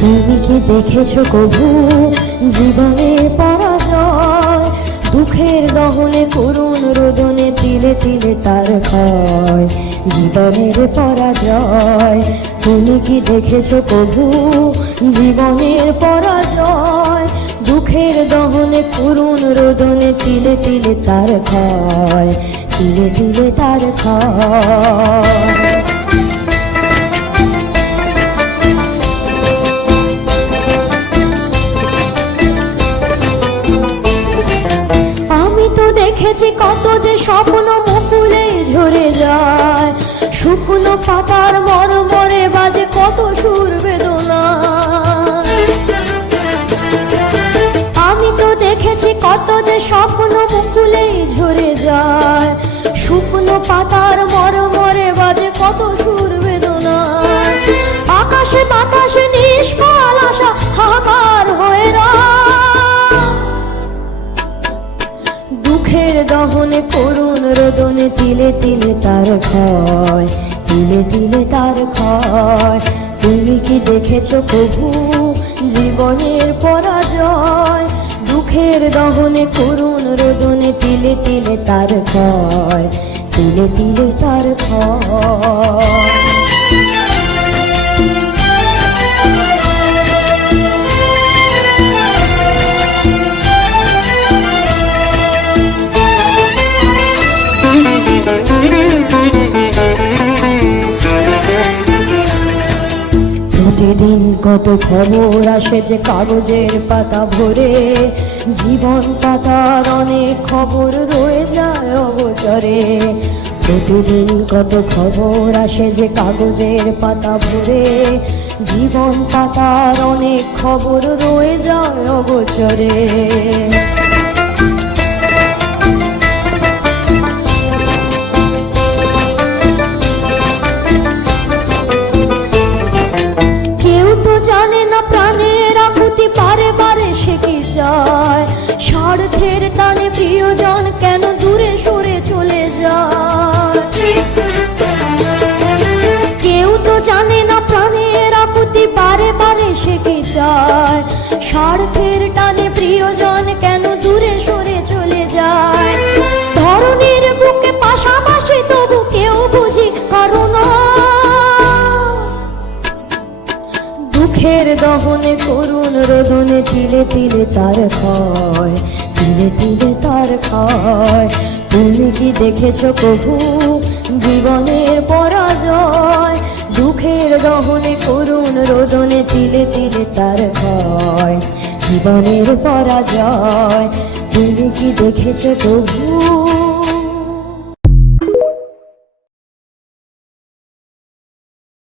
তুমি কি দেখেছো কভু জীবনের পরাজয়? দুঃখের দহনে করুণ রোদনে তিলে তিলে তার ক্ষয়, জীবনের পরাজয়। তুমি কি দেখেছো কভু জীবনের পরাজয়? দুঃখের দহনে করুণ রোদনে তিলে তিলে তার ক্ষয়, তিলে তিলে তার ক্ষয়। দেখেছি কত যে স্বপ্ন মুকুলে ঝরে যায়, শুকনো পাতার মরমরে বাজে কত সুর বেদনা। আমি তো দেখেছি কত যে স্বপ্ন মুকুলে ঝরে যায়, শুকনো পাতার মরমরে বাজে কত সুর বেদনা। আকাশে বাতাসে নিষ্ফল আশা হাহাকার হয়ে দুঃখের দহনে করুণ রোদনে তিলে তিলে তার ক্ষয়, তিলে তিলে তার ক্ষয়। তুমি কি দেখেছো কভু জীবনের পরাজয়? দুঃখের দহনে করুণ রোদনে তিলে তিলে তার ক্ষয়, তিলে তিলে তার ক্ষয়। প্রতিদিন কত খবর আসে যে কাগজের পাতা ভরে, জীবন পাতার অনেক খবর রয়ে যায় অগোচরে। প্রতিদিন কত খবর আসে যে কাগজের পাতা ভরে, জীবন পাতার অনেক খবর রয়ে যায় অগোচরে। স্বার্থের টানে প্রিয়জন কেন দূরে সরে চলে যায়? কেউ তো জানে না প্রাণের আকুতি বারে বারে সে কি চায়। স্বার্থের টানে প্রিয়জন কেন দূরে সরে চলে যায়? ধরনীর বুকে পাশাপাশি তবু কেউ বুঝি কারণ দুঃখের দহনে করুণ রোদনে তিলে তিলে তার ক্ষয়, তিলে তিলে তার ক্ষয়। তুমি কি দেখেছো কভু জীবনের পরাজয়? দুঃখের দহনে করুণ রোদনে তিলে তিলে তার ক্ষয়, জীবনের পরাজয়। তুমি কি দেখেছো কভু?